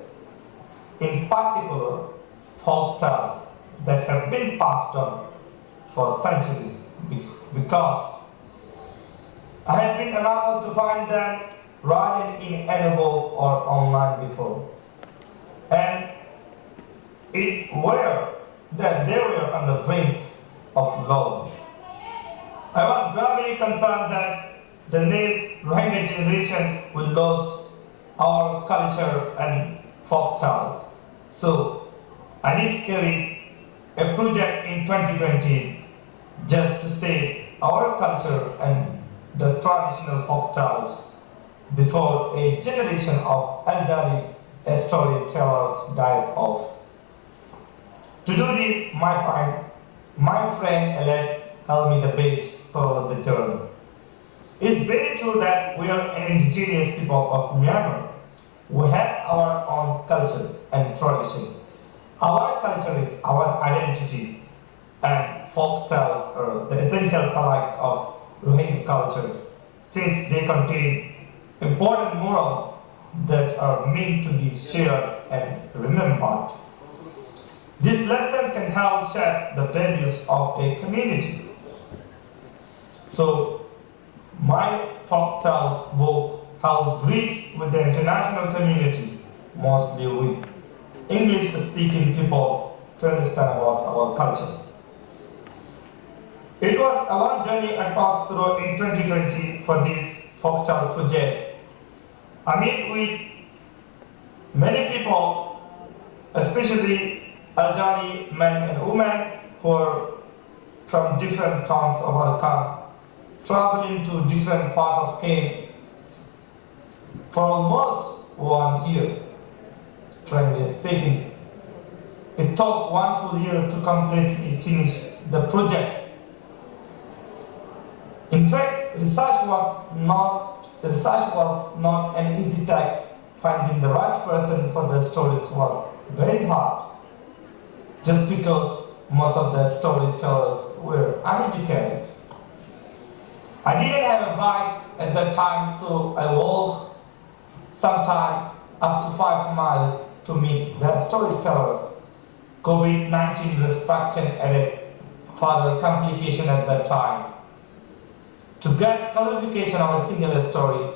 in particular folk tales that have been passed on for centuries, because I have been allowed to find them written in any book or online before. And that they were on the brink of loss. I was gravely concerned that the next Rohingya generation will lose our culture and folk tales. So I did carry a project in 2020 just to save our culture and the traditional folk tales before a generation of elderly storytellers dies off. To do this, my friend Alex helped me the base toward the journey. It's very true that we are an indigenous people of Myanmar. We have our own culture and tradition. Our culture is our identity, and folk tales are the essential sides of Rohingya culture, since they contain important morals that are meant to be shared and remembered. This lesson can help shape the values of a community. So, my folk tales book helped bridge with the international community, mostly with English-speaking people, to understand about our culture. It was a long journey I passed through in 2020 for this folk tale project. I meet with many people, especially elderly men and women who are from different towns of our country, traveling to different parts of Kenya for almost 1 year, frankly speaking. It took 1 full year to completely finish the project. In fact, research was not an easy task. Finding the right person for the stories was very hard, just because most of the storytellers were uneducated. I didn't have a bike at that time, so I walked sometime up to 5 miles to meet the storytellers. COVID-19 restriction added further complication at that time. To get clarification on a single story,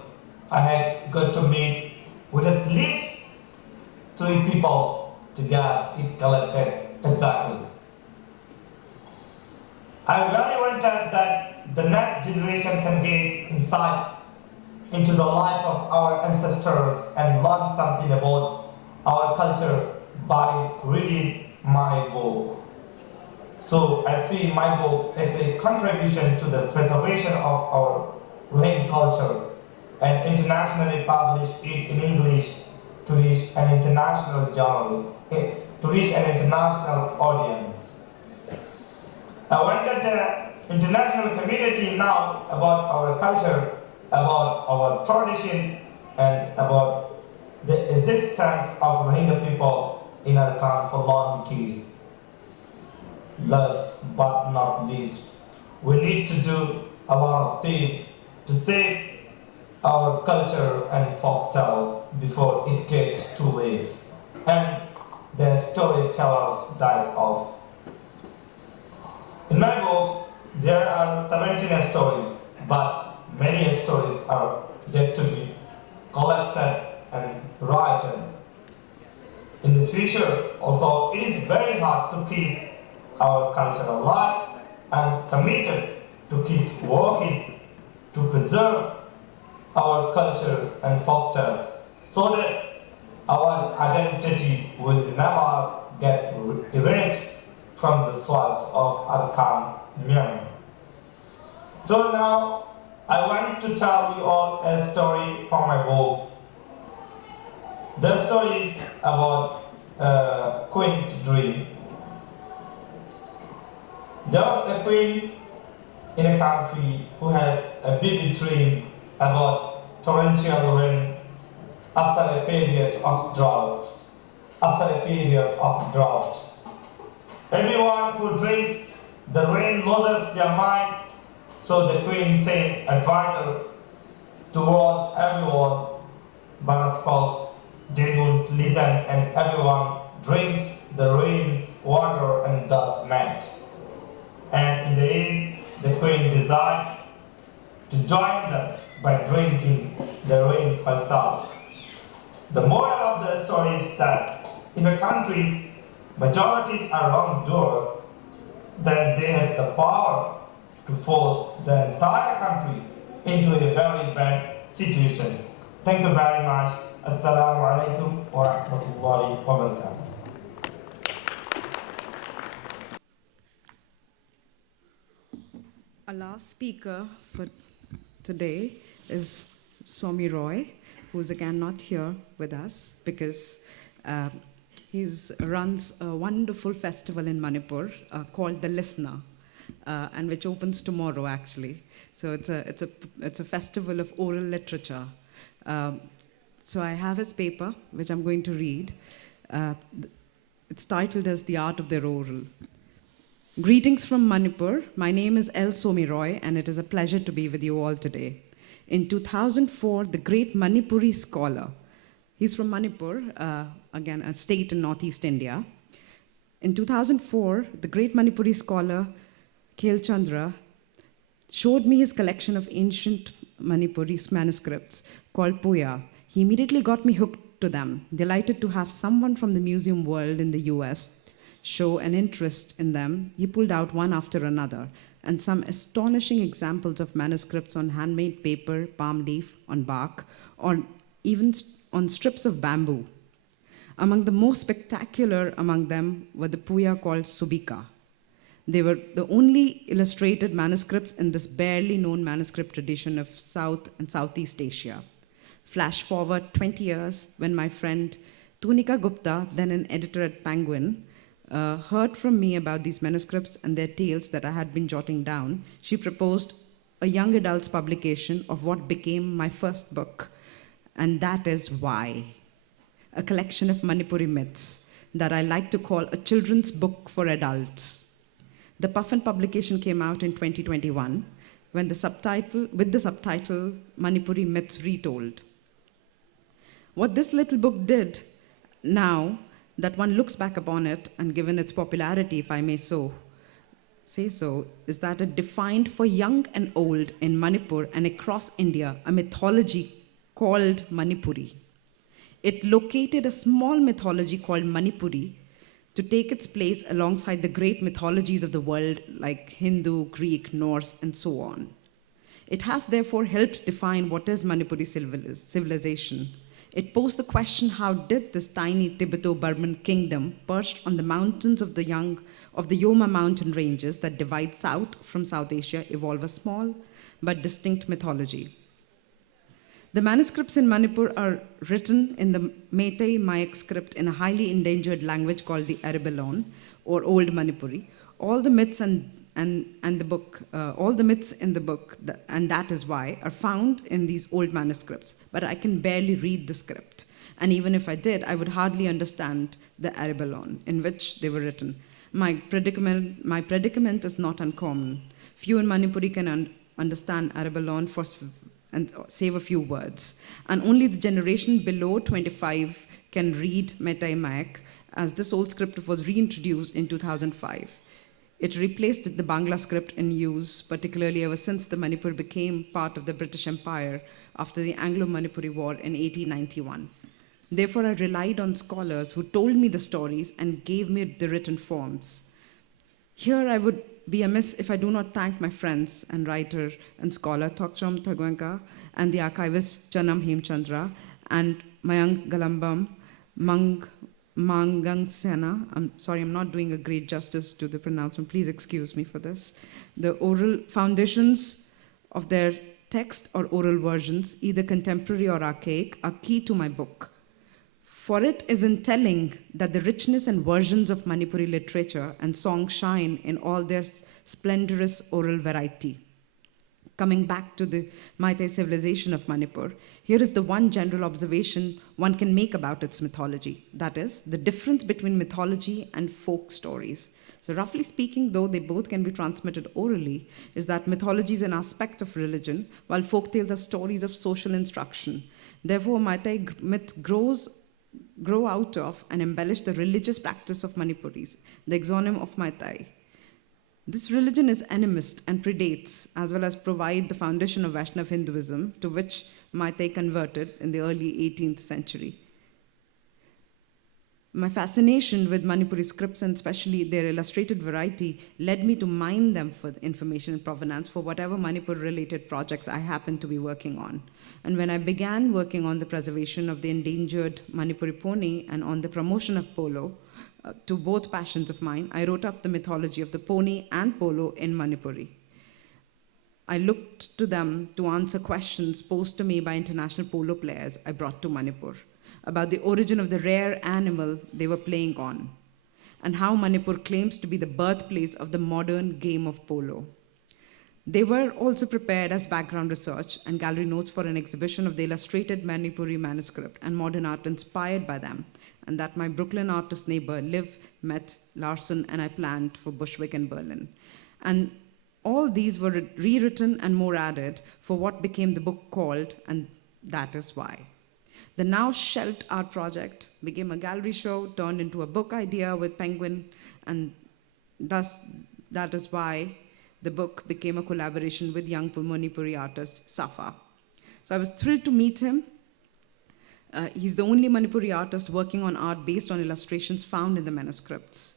I had got to meet with at least 3 people to get it collected exactly. I really wanted that the next generation can gain insight into the life of our ancestors and learn something about our culture by reading my book. So I see my book as a contribution to the preservation of our Rohingya culture and internationally publish it in English to reach an international audience. I wanted the international community know about our culture, about our tradition, and about the existence of Rohingya people in our country for long decades. Last but not least, we need to do a lot of things to save our culture and folk tales before it gets too late and the storytellers dies off. In my book, there are 17 stories, but many stories are yet to be collected and written. In the future, although it is very hard to keep our culture alive, and committed to keep working to preserve our culture and folk tales so that our identity will never get erased from the soils of Arkhan, Myanmar. So now I want to tell you all a story from my book. The story is about Queen's Dream. There was a queen in a country who has a vivid dream about torrential rain after a period of drought. Everyone who drinks the rain loses their mind, so the queen sent advisor to warn everyone, but of course they don't listen and everyone drinks the rain's water and thus melt. And in the end, the queen decides to join them by drinking the rain herself. The moral of the story is that in a country majorities are wrongdoers, then they have the power to force the entire country into a very bad situation. Thank you very much. Assalamu alaikum wa rahmatullahi wa barakatuh. Our last speaker for today is Somi Roy, who's again not here with us because he runs a wonderful festival in Manipur called The Listener, and which opens tomorrow actually. So it's a festival of oral literature. So I have his paper, which I'm going to read. It's titled as The Art of the Oral. Greetings from Manipur. My name is L. Somi Roy, and it is a pleasure to be with you all today. In 2004, the great Manipuri scholar, he's from Manipur, again, a state in Northeast India. In 2004, the great Manipuri scholar, Kale Chandra, showed me his collection of ancient Manipuri manuscripts called Puya. He immediately got me hooked to them, delighted to have someone from the museum world in the US show an interest in them. He pulled out one after another, and some astonishing examples of manuscripts on handmade paper, palm leaf, on bark, or even on strips of bamboo. Among the most spectacular among them were the Puya called Subika. They were the only illustrated manuscripts in this barely known manuscript tradition of South and Southeast Asia. Flash forward 20 years when my friend Tunika Gupta, then an editor at Penguin, heard from me about these manuscripts and their tales that I had been jotting down. She proposed a young adult's publication of what became my first book, and that is Why, a collection of Manipuri myths that I like to call a children's book for adults. The Puffin publication came out in 2021 with the subtitle Manipuri Myths Retold. What this little book did now that one looks back upon it, and given its popularity, if I may say so, is that it defined for young and old in Manipur and across India a mythology called Manipuri. It located a small mythology called Manipuri to take its place alongside the great mythologies of the world like Hindu, Greek, Norse, and so on. It has therefore helped define what is Manipuri civilization. It posed the question, how did this tiny Tibeto-Burman kingdom perched on the mountains of the Yoma mountain ranges that divide South from South Asia evolve a small but distinct mythology? The manuscripts in Manipur are written in the Meitei Mayak script in a highly endangered language called the Arabalon, or Old Manipuri. All the myths in the book, and that is why, are found in these old manuscripts. But I can barely read the script, and even if I did, I would hardly understand the Arabalon in which they were written. My predicament is not uncommon. Few in Manipuri can understand Arabalon and save a few words, and only the generation below 25 can read Meitei Mayak, as this old script was reintroduced in 2005. It replaced the Bangla script in use, particularly ever since the Manipur became part of the British Empire after the Anglo-Manipuri War in 1891. Therefore, I relied on scholars who told me the stories and gave me the written forms. Here, I would be amiss if I do not thank my friends and writer and scholar Thokchom Thagwenka and the archivist Chanam Hemchandra and Mayank Galambam, Mangang Sena. I'm sorry, I'm not doing a great justice to the pronouncement. Please excuse me for this. The oral foundations of their text or oral versions, either contemporary or archaic, are key to my book. For it is in telling that the richness and versions of Manipuri literature and song shine in all their splendorous oral variety. Coming back to the Meitei civilization of Manipur, here is the one general observation one can make about its mythology. That is, the difference between mythology and folk stories. So roughly speaking, though they both can be transmitted orally, is that mythology is an aspect of religion, while folk tales are stories of social instruction. Therefore, Meitei myths grow out of and embellish the religious practice of Manipuris, the exonym of Meitei. This religion is animist and predates, as well as provide the foundation of Vaishnava Hinduism, to which Meitei converted in the early 18th century. My fascination with Manipuri scripts, and especially their illustrated variety, led me to mine them for information and provenance for whatever Manipur-related projects I happened to be working on. And when I began working on the preservation of the endangered Manipuri pony and on the promotion of polo, to both passions of mine, I wrote up the mythology of the pony and polo in Manipuri. I looked to them to answer questions posed to me by international polo players I brought to Manipur about the origin of the rare animal they were playing on, and how Manipur claims to be the birthplace of the modern game of polo. They were also prepared as background research and gallery notes for an exhibition of the illustrated Manipuri manuscript and modern art inspired by them, and that my Brooklyn artist neighbor Liv met Larson and I planned for Bushwick and Berlin. And all these were rewritten and more added for what became the book called And That Is Why. The now shelved art project became a gallery show, turned into a book idea with Penguin, and thus that is why the book became a collaboration with young Manipuri artist Safa. So I was thrilled to meet him. He's the only Manipuri artist working on art based on illustrations found in the manuscripts.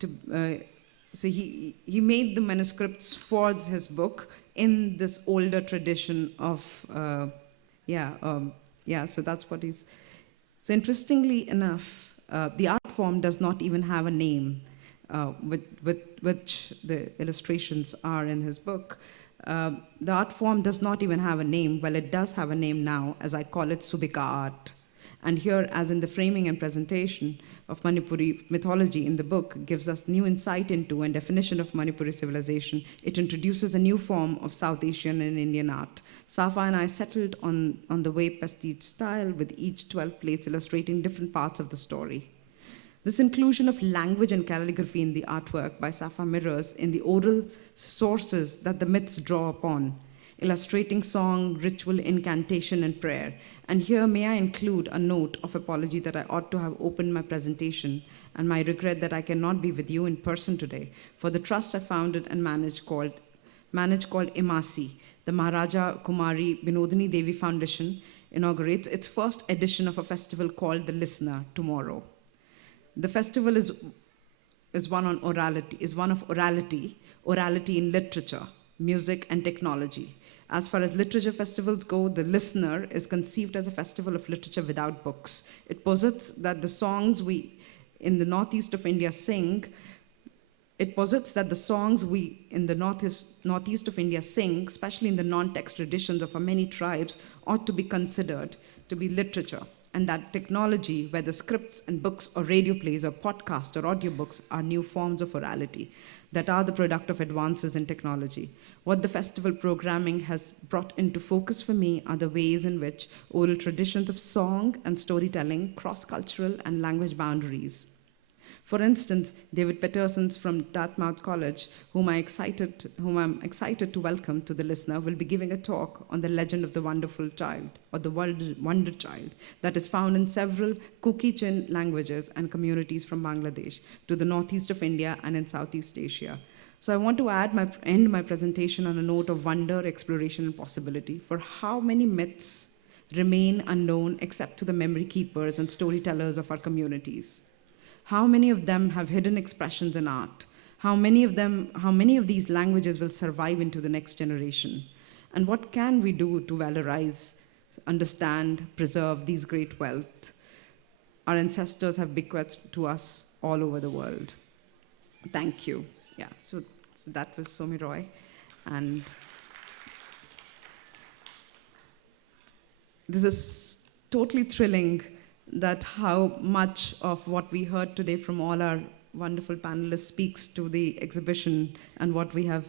So he made the manuscripts for his book in this older tradition of, so that's what he's. So interestingly enough, the art form does not even have a name, with which the illustrations are in his book. The art form does not even have a name. Well, it does have a name now, as I call it Subika art. And here, as in the framing and presentation of Manipuri mythology in the book, gives us new insight into and definition of Manipuri civilization. It introduces a new form of South Asian and Indian art. Safa and I settled on the wave pastiche style, with each 12 plates illustrating different parts of the story. This inclusion of language and calligraphy in the artwork by Safa mirrors in the oral sources that the myths draw upon, illustrating song, ritual, incantation, and prayer. And here may I include a note of apology that I ought to have opened my presentation, and my regret that I cannot be with you in person today, for the trust I founded and managed called Imasi, the Maharaja Kumari Binodini Devi Foundation, inaugurates its first edition of a festival called The Listener tomorrow. The festival is one of orality in literature, music, and technology. As far as literature festivals go, The Listener is conceived as a festival of literature without books. It posits that the songs we in the northeast of India sing, especially in the non-text traditions of our many tribes, ought to be considered to be literature, and that technology, whether scripts and books or radio plays or podcasts or audiobooks, are new forms of orality that are the product of advances in technology. What the festival programming has brought into focus for me are the ways in which oral traditions of song and storytelling cross cultural and language boundaries. For instance, David Petersons from Dartmouth College, whom I'm excited to welcome to The Listener, will be giving a talk on the legend of the wonderful child, or the wonder child, that is found in several Kuki-Chin languages and communities from Bangladesh to the northeast of India and in Southeast Asia. So I want to end my presentation on a note of wonder, exploration, and possibility for how many myths remain unknown except to the memory keepers and storytellers of our communities. How many of them have hidden expressions in art? How many of these languages will survive into the next generation? And what can we do to valorize, understand, preserve these great wealth our ancestors have bequeathed to us all over the world? Thank you. Yeah, so that was Somi Roy. And this is totally thrilling, that how much of what we heard today from all our wonderful panelists speaks to the exhibition and what we have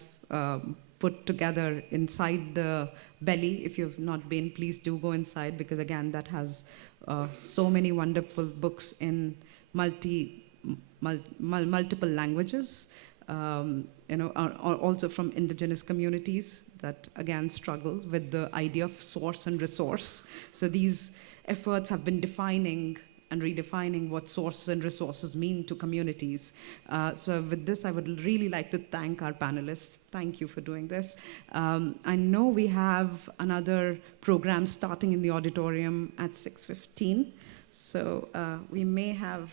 put together inside the belly. If you've not been, please do go inside, because again, that has so many wonderful books in multiple languages, also from indigenous communities that again struggle with the idea of source and resource. So these efforts have been defining and redefining what sources and resources mean to communities. So with this, I would really like to thank our panelists. Thank you for doing this. I know we have another program starting in the auditorium at 6:15. So we may have,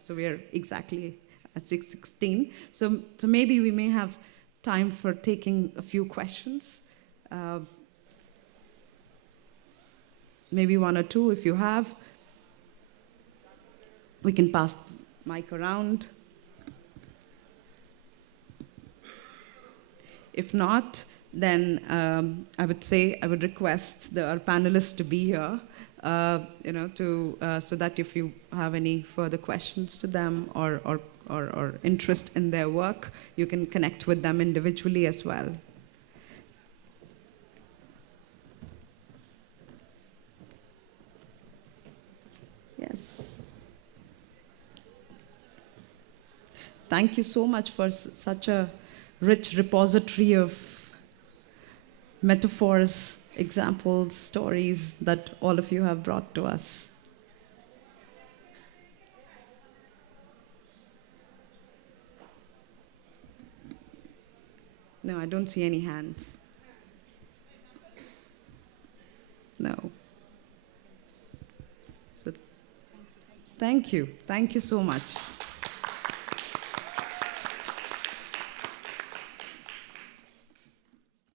so we are exactly at 6:16. So maybe we may have time for taking a few questions. Maybe one or two if you have. We can pass the mic around. If not, then I would request our panelists to be here, so that if you have any further questions to them or interest in their work, you can connect with them individually as well. Yes. Thank you so much for such a rich repository of metaphors, examples, stories that all of you have brought to us. No, I don't see any hands. No. So, thank you. Thank you so much.